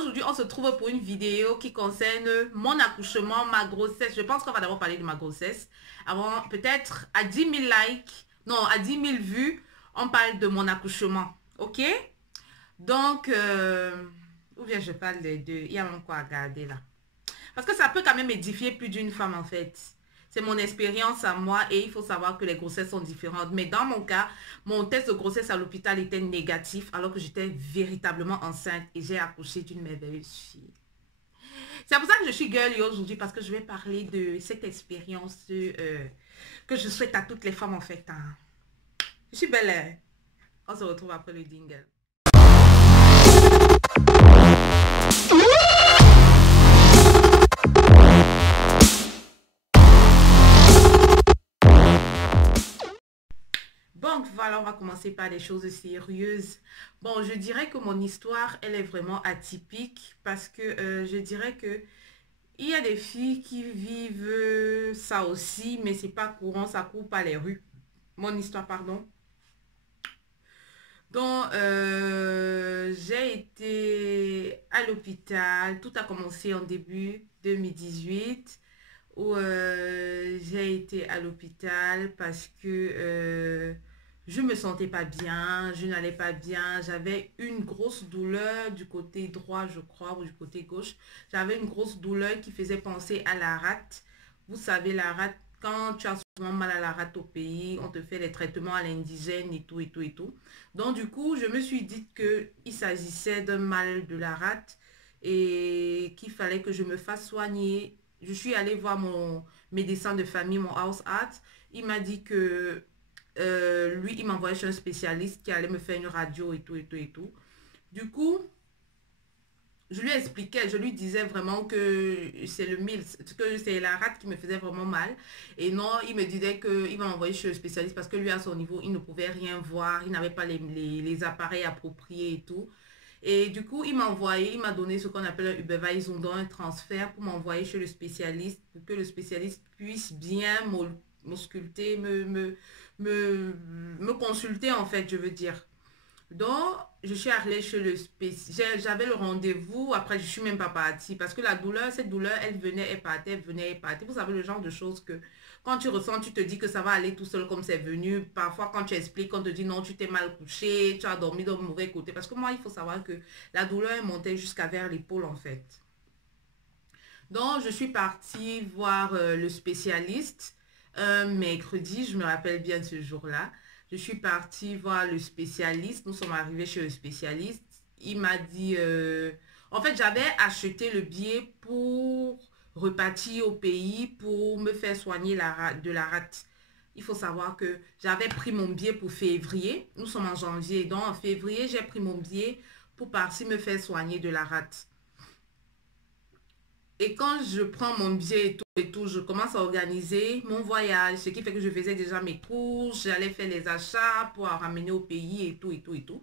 Aujourd'hui, on se trouve pour une vidéo qui concerne mon accouchement, ma grossesse. Je pense qu'on va d'abord parler de ma grossesse. Avant, peut-être à 10 000 likes, non, à 10 000 vues, on parle de mon accouchement. Ok? Donc, ou bien je parle des deux. Il y a même quoi à regarder là. Parce que ça peut quand même édifier plus d'une femme en fait. C'est mon expérience à moi et il faut savoir que les grossesses sont différentes. Mais dans mon cas, mon test de grossesse à l'hôpital était négatif alors que j'étais véritablement enceinte et j'ai accouché d'une merveilleuse fille. C'est pour ça que je suis girly aujourd'hui parce que je vais parler de cette expérience que je souhaite à toutes les femmes en fait. Hein. Je suis belle. Hein? On se retrouve après le dingle. Bon, voilà, on va commencer par des choses sérieuses. Bon, je dirais que mon histoire, elle est vraiment atypique parce que je dirais que il y a des filles qui vivent ça aussi, mais c'est pas courant, ça court pas les rues. Mon histoire, pardon. Donc, j'ai été à l'hôpital. Tout a commencé en début 2018 où j'ai été à l'hôpital parce que je me sentais pas bien, je n'allais pas bien, j'avais une grosse douleur du côté droit, je crois, ou du côté gauche. J'avais une grosse douleur qui faisait penser à la rate. Vous savez, la rate, quand tu as souvent mal à la rate au pays, on te fait des traitements à l'indigène et tout, et tout, et tout. Donc, du coup, je me suis dit qu'il s'agissait d'un mal de la rate et qu'il fallait que je me fasse soigner. Je suis allée voir mon médecin de famille, mon house art. Il m'a dit que lui, il m'envoyait chez un spécialiste qui allait me faire une radio et tout, et tout, et tout. Du coup, je lui expliquais, je lui disais vraiment que c'est le mille, que c'est la rate qui me faisait vraiment mal. Et non, il me disait qu'il va m'envoyer chez le spécialiste parce que lui, à son niveau, il ne pouvait rien voir, il n'avait pas les appareils appropriés et tout. Et du coup, il m'a envoyé, il m'a donné ce qu'on appelle un Überweisung, donc un transfert pour m'envoyer chez le spécialiste, pour que le spécialiste puisse bien m'ausculter, me consulter en fait, je veux dire. Donc, je suis allée chez le spécialiste, j'avais le rendez-vous, après je suis même pas partie parce que la douleur, cette douleur, elle venait et partait, venait et partait. Vous savez le genre de choses que quand tu ressens, tu te dis que ça va aller tout seul comme c'est venu. Parfois, quand tu expliques, on te dit non, tu t'es mal couché, tu as dormi dans le mauvais côté. Parce que moi, il faut savoir que la douleur elle montait jusqu'à vers l'épaule en fait. Donc, je suis partie voir le spécialiste mercredi, je me rappelle bien de ce jour-là. Je suis partie voir le spécialiste. Nous sommes arrivés chez le spécialiste. Il m'a dit... en fait, j'avais acheté le billet pour repartir au pays pour me faire soigner de la rate. Il faut savoir que j'avais pris mon billet pour février. Nous sommes en janvier. Donc, en février, j'ai pris mon billet pour partir me faire soigner de la rate. Et quand je prends mon billet et tout, je commence à organiser mon voyage, ce qui fait que je faisais déjà mes courses, j'allais faire les achats pour ramener au pays et tout, et tout, et tout.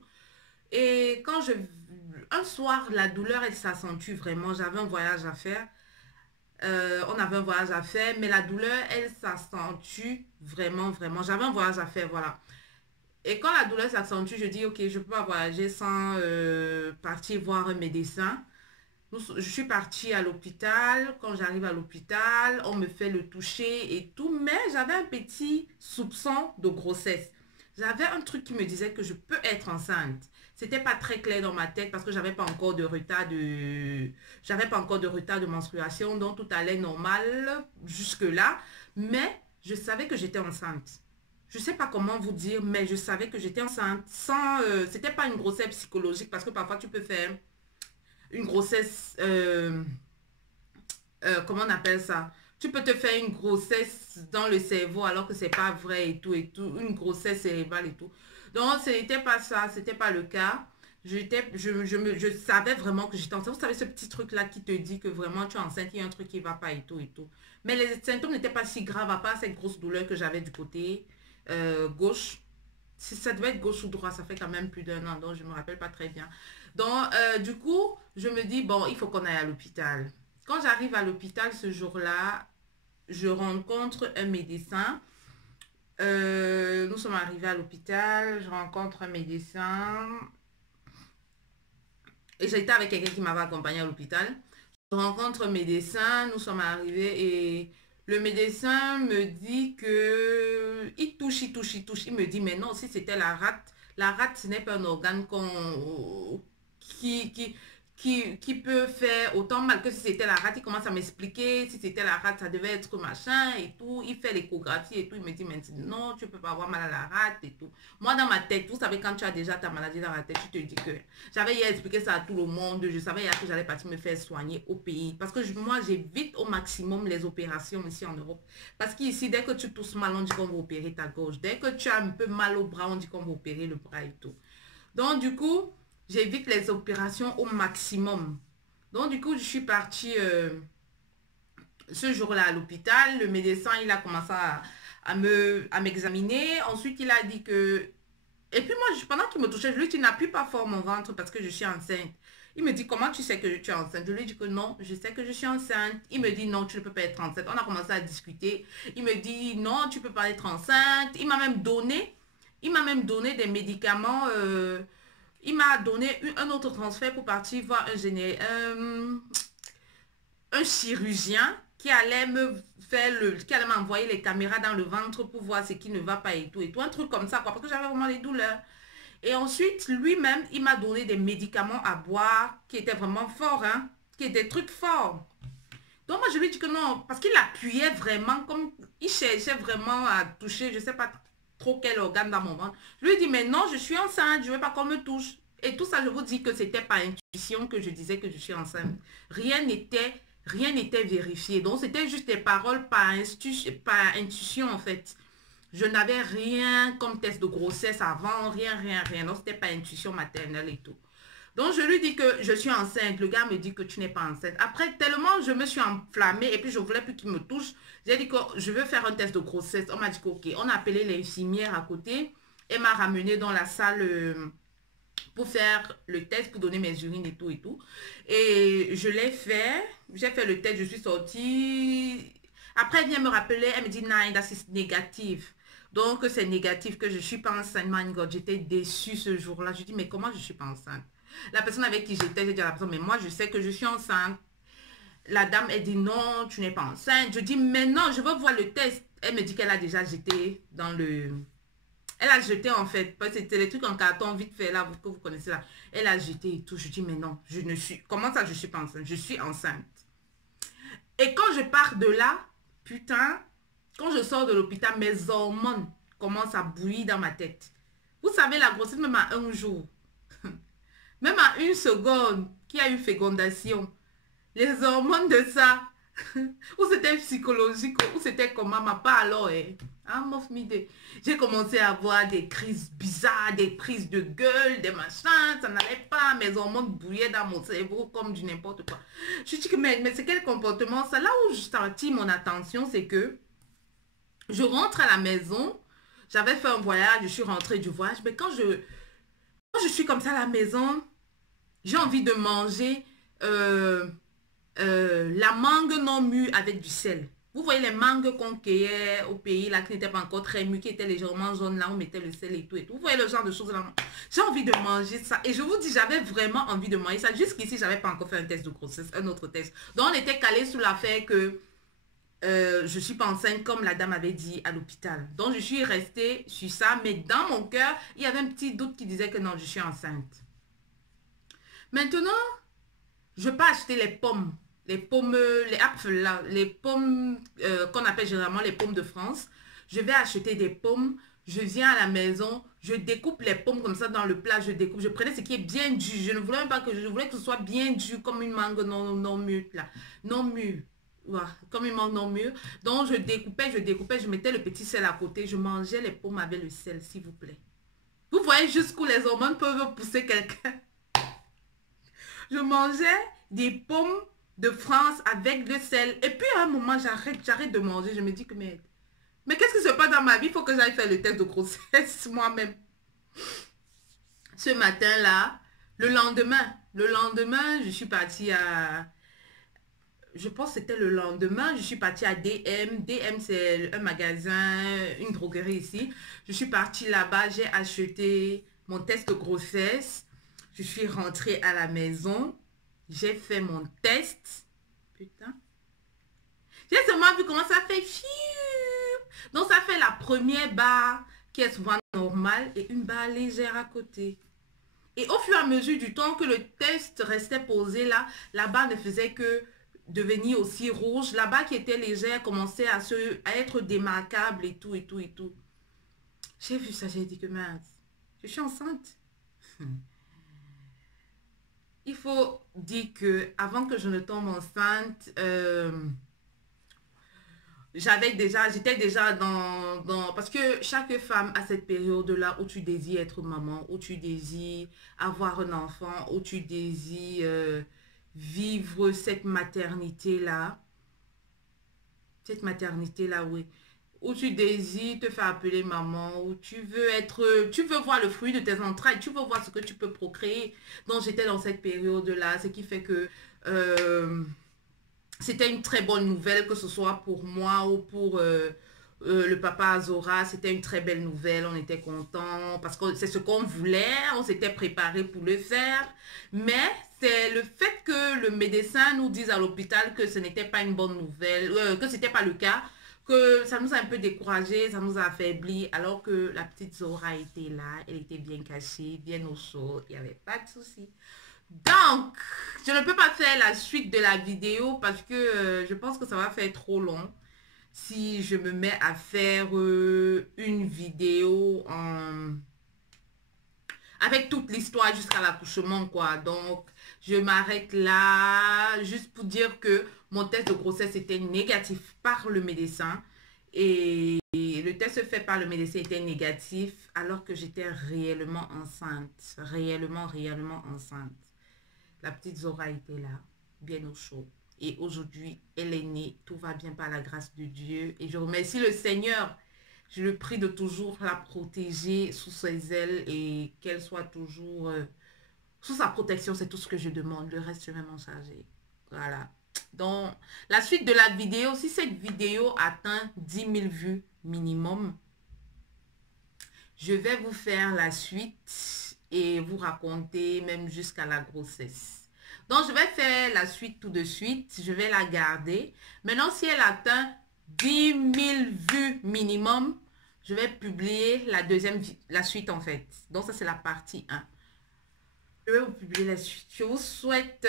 Et quand un soir, la douleur, elle s'accentue vraiment. J'avais un voyage à faire. On avait un voyage à faire, mais la douleur, elle s'accentue vraiment, vraiment. J'avais un voyage à faire, voilà. Et quand la douleur s'accentue, je dis, ok, je peux pas voyager sans partir voir un médecin. Je suis partie à l'hôpital. Quand j'arrive à l'hôpital, on me fait le toucher et tout. Mais j'avais un petit soupçon de grossesse. J'avais un truc qui me disait que je peux être enceinte. C'était pas très clair dans ma tête parce que j'avais pas encore de retard j'avais pas encore de retard de menstruation. Donc tout allait normal jusque-là. Mais je savais que j'étais enceinte. Je sais pas comment vous dire, mais je savais que j'étais enceinte sans... c'était pas une grossesse psychologique parce que parfois tu peux faire une grossesse, comment on appelle ça? Tu peux te faire une grossesse dans le cerveau alors que c'est pas vrai et tout, une grossesse cérébrale et tout. Donc, ce n'était pas ça, c'était pas le cas. Je savais vraiment que j'étais enceinte. Vous savez, ce petit truc-là qui te dit que vraiment tu es enceinte, il y a un truc qui va pas et tout et tout. Mais les symptômes n'étaient pas si graves, à part cette grosse douleur que j'avais du côté gauche. Si ça devait être gauche ou droit, ça fait quand même plus d'un an, donc je me rappelle pas très bien. Donc, du coup, je me dis, bon, il faut qu'on aille à l'hôpital. Quand j'arrive à l'hôpital ce jour-là, je rencontre un médecin. Nous sommes arrivés à l'hôpital, je rencontre un médecin. Et j'étais avec quelqu'un qui m'avait accompagné à l'hôpital. Je rencontre un médecin, nous sommes arrivés et le médecin me dit que il touche, il touche, il touche. Il me dit, mais non, si c'était la rate, ce n'est pas un organe qui, qui, qui peut faire autant mal que si c'était la rate. Il commence à m'expliquer, si c'était la rate, ça devait être machin et tout. Il fait l'échographie et tout. Il me dit, mais non, tu peux pas avoir mal à la rate et tout. Moi, dans ma tête, vous savez, quand tu as déjà ta maladie dans la tête, tu te dis que j'avais hier expliqué ça à tout le monde. Je savais hier que j'allais partir me faire soigner au pays. Parce que moi, j'évite au maximum les opérations ici en Europe. Parce qu'ici, dès que tu tousses mal, on dit qu'on va opérer ta gorge. Dès que tu as un peu mal au bras, on dit qu'on va opérer le bras et tout. Donc, du coup, j'évite les opérations au maximum. Donc, du coup, je suis partie ce jour-là à l'hôpital. Le médecin, il a commencé à m'examiner. Ensuite, il a dit que... Et puis moi, pendant qu'il me touchait, je lui ai dit, n'appuie pas fort mon ventre parce que je suis enceinte. Il me dit, comment tu sais que tu es enceinte? Je lui ai dit que non, je sais que je suis enceinte. Il me dit, non, tu ne peux pas être enceinte. On a commencé à discuter. Il me dit, non, tu ne peux pas être enceinte. Il m'a même donné des médicaments. Il m'a donné un autre transfert pour partir voir un chirurgien qui allait qui allait m'envoyer les caméras dans le ventre pour voir ce qui ne va pas et tout, un truc comme ça, quoi, parce que j'avais vraiment des douleurs. Et ensuite, lui-même, il m'a donné des médicaments à boire qui étaient vraiment forts, hein, qui étaient des trucs forts. Donc moi, je lui ai dit que non, parce qu'il appuyait vraiment, comme il cherchait vraiment à toucher, je ne sais pas trop quel organe dans mon ventre. Je lui ai dit, mais non, je suis enceinte, je ne veux pas qu'on me touche. Et tout ça, je vous dis que c'était par intuition que je disais que je suis enceinte. Rien n'était vérifié. Donc, c'était juste des paroles par intuition, en fait. Je n'avais rien comme test de grossesse avant, rien. Donc, c'était pas intuition maternelle et tout. Donc, je lui dis que je suis enceinte. Le gars me dit que tu n'es pas enceinte. Après, tellement je me suis enflammée et puis je voulais plus qu'il me touche. J'ai dit que je veux faire un test de grossesse. On m'a dit que ok. On a appelé l'infirmière à côté. Elle m'a ramenée dans la salle pour faire le test, pour donner mes urines et tout et tout. Et je l'ai fait. J'ai fait le test, je suis sortie. Après, elle vient me rappeler. Elle me dit, non, c'est négatif. Donc, c'est négatif que je ne suis pas enceinte. My God, j'étais déçue ce jour-là. Je dis, mais comment je ne suis pas enceinte? La personne avec qui j'étais, j'ai dit à la personne, mais moi, je sais que je suis enceinte. La dame, elle dit, non, tu n'es pas enceinte. Je dis, mais non, je veux voir le test. Elle me dit qu'elle a déjà jeté dans le... Elle a jeté en fait, parce que c'était les trucs en carton vite fait là, que vous connaissez là. Elle a jeté et tout. Je dis, mais non, je ne suis... Comment ça, je ne suis pas enceinte? Je suis enceinte. Et quand je pars de là, putain, quand je sors de l'hôpital, mes hormones commencent à bouillir dans ma tête. Vous savez, la grossesse, même à un jour, même à une seconde, qui a eu fécondation, les hormones de ça, ou c'était psychologique, ou c'était comment, ma part alors, j'ai commencé à avoir des crises bizarres, des prises de gueule, des machins, ça n'allait pas, mes hormones bouillaient dans mon cerveau comme du n'importe quoi. Je me dis que, mais c'est quel comportement ça? Là où je attire mon attention, c'est que je rentre à la maison, j'avais fait un voyage, je suis rentrée du voyage, mais quand je suis comme ça à la maison, j'ai envie de manger la mangue non mûre avec du sel. Vous voyez les mangues qu'on cueillait au pays, là, qui n'étaient pas encore très mûres, qui étaient légèrement jaunes, là, on mettait le sel et tout et tout. Vous voyez le genre de choses là. J'ai envie de manger ça. Et je vous dis, j'avais vraiment envie de manger ça. Jusqu'ici, j'avais pas encore fait un test de grossesse, un autre test. Donc, on était calé sous l'affaire que je suis pas enceinte, comme la dame avait dit à l'hôpital. Donc, je suis restée sur ça. Mais dans mon cœur, il y avait un petit doute qui disait que non, je suis enceinte. Maintenant, je peux acheter les pommes. Les pommes, les apfels là, les pommes qu'on appelle généralement les pommes de France. Je vais acheter des pommes, je viens à la maison, je découpe les pommes comme ça dans le plat, je découpe, je prenais ce qui est bien dur. Je ne voulais même pas que je voulais que ce soit bien dur comme une mangue non mûre là, non mûre. Voilà, comme une mangue non mûre. Donc je découpais, je mettais le petit sel à côté, je mangeais les pommes avec le sel, s'il vous plaît. Vous voyez jusqu'où les hormones peuvent pousser quelqu'un. Je mangeais des pommes de France avec le sel. Et puis à un moment, j'arrête de manger. Je me dis que, mais qu'est-ce qui se passe dans ma vie? Il faut que j'aille faire le test de grossesse moi-même. Ce matin-là, le lendemain, je suis partie à... Je pense que c'était le lendemain, je suis partie à DM. DM, c'est un magasin, une droguerie ici. Je suis partie là-bas, j'ai acheté mon test de grossesse. Je suis rentrée à la maison. J'ai fait mon test. Putain. J'ai seulement vu comment ça fait. Donc, ça fait la première barre qui est souvent normale et une barre légère à côté. Et au fur et à mesure du temps que le test restait posé là, la barre ne faisait que devenir aussi rouge. La barre qui était légère commençait à être démarquable et tout, et tout, et tout. J'ai vu ça, j'ai dit que mince, je suis enceinte. Il faut dire que avant que je ne tombe enceinte, j'étais déjà parce que chaque femme a cette période-là où tu désires être maman, où tu désires avoir un enfant, où tu désires vivre cette maternité-là. Cette maternité-là, oui. Où tu désires te faire appeler maman, où tu veux voir le fruit de tes entrailles, tu veux voir ce que tu peux procréer. Donc j'étais dans cette période-là, ce qui fait que c'était une très bonne nouvelle, que ce soit pour moi ou pour le papa Azora. C'était une très belle nouvelle, on était contents parce que c'est ce qu'on voulait, on s'était préparé pour le faire. Mais c'est le fait que le médecin nous dise à l'hôpital que ce n'était pas une bonne nouvelle, que ce n'était pas le cas, que ça nous a un peu découragé, ça nous a affaibli, alors que la petite Zora était là, elle était bien cachée, bien au chaud, il n'y avait pas de souci. Donc, je ne peux pas faire la suite de la vidéo parce que je pense que ça va faire trop long si je me mets à faire une vidéo avec toute l'histoire jusqu'à l'accouchement, quoi. Donc, je m'arrête là juste pour dire que mon test de grossesse était négatif par le médecin. Et le test fait par le médecin était négatif alors que j'étais réellement enceinte. Réellement enceinte. La petite Zora était là, bien au chaud. Et aujourd'hui, elle est née. Tout va bien par la grâce de Dieu. Et je remercie le Seigneur. Je le prie de toujours la protéger sous ses ailes et qu'elle soit toujours sous sa protection. C'est tout ce que je demande. Le reste, je vais m'en charger. Voilà. Donc, la suite de la vidéo, si cette vidéo atteint 10 000 vues minimum, je vais vous faire la suite et vous raconter même jusqu'à la grossesse. Donc, je vais faire la suite tout de suite. Je vais la garder. Maintenant, si elle atteint 10 000 vues minimum, je vais publier la suite en fait. Donc, ça, c'est la partie 1. Je vais vous publier la suite. Je vous souhaite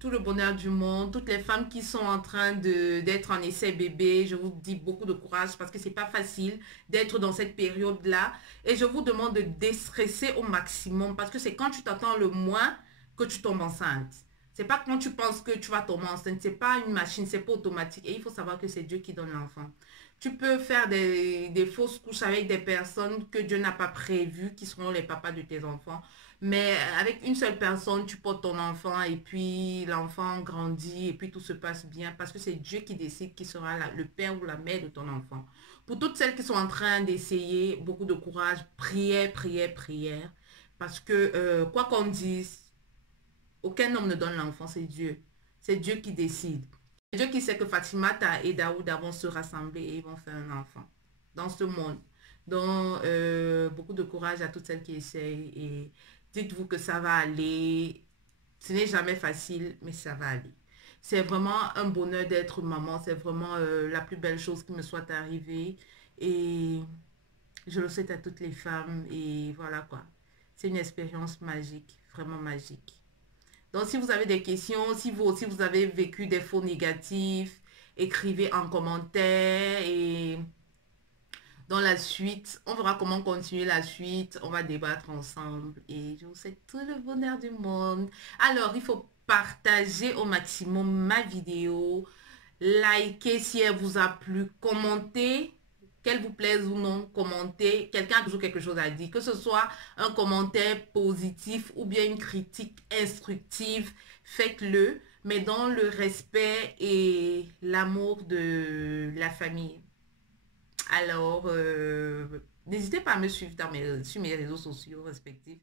tout le bonheur du monde. Toutes les femmes qui sont en train d'être en essai bébé, je vous dis beaucoup de courage parce que c'est pas facile d'être dans cette période-là. Et je vous demande de déstresser au maximum parce que c'est quand tu t'attends le moins que tu tombes enceinte. C'est pas quand tu penses que tu vas tomber enceinte. C'est pas une machine, c'est pas automatique. Et il faut savoir que c'est Dieu qui donne l'enfant. Tu peux faire des fausses couches avec des personnes que Dieu n'a pas prévues, qui seront les papas de tes enfants. Mais avec une seule personne, tu portes ton enfant et puis l'enfant grandit et puis tout se passe bien parce que c'est Dieu qui décide qui sera le père ou la mère de ton enfant. Pour toutes celles qui sont en train d'essayer, beaucoup de courage, prière, prière, prière. Parce que quoi qu'on dise, aucun homme ne donne l'enfant, c'est Dieu. C'est Dieu qui décide. Dieu qui sait que Fatimata et Daouda vont se rassembler et ils vont faire un enfant dans ce monde. Donc, beaucoup de courage à toutes celles qui essayent et dites-vous que ça va aller. Ce n'est jamais facile, mais ça va aller. C'est vraiment un bonheur d'être maman. C'est vraiment la plus belle chose qui me soit arrivée. Et je le souhaite à toutes les femmes. Et voilà quoi. C'est une expérience magique, vraiment magique. Donc, si vous avez des questions, si vous aussi vous avez vécu des faux négatifs, écrivez en commentaire et dans la suite, on verra comment continuer la suite. On va débattre ensemble et je vous souhaite tout le bonheur du monde. Alors, il faut partager au maximum ma vidéo, liker si elle vous a plu, commenter. Qu'elle vous plaise ou non, commentez. Quelqu'un a toujours quelque chose à dire. Que ce soit un commentaire positif ou bien une critique instructive, faites-le, mais dans le respect et l'amour de la famille. Alors, n'hésitez pas à me suivre sur mes réseaux sociaux respectifs.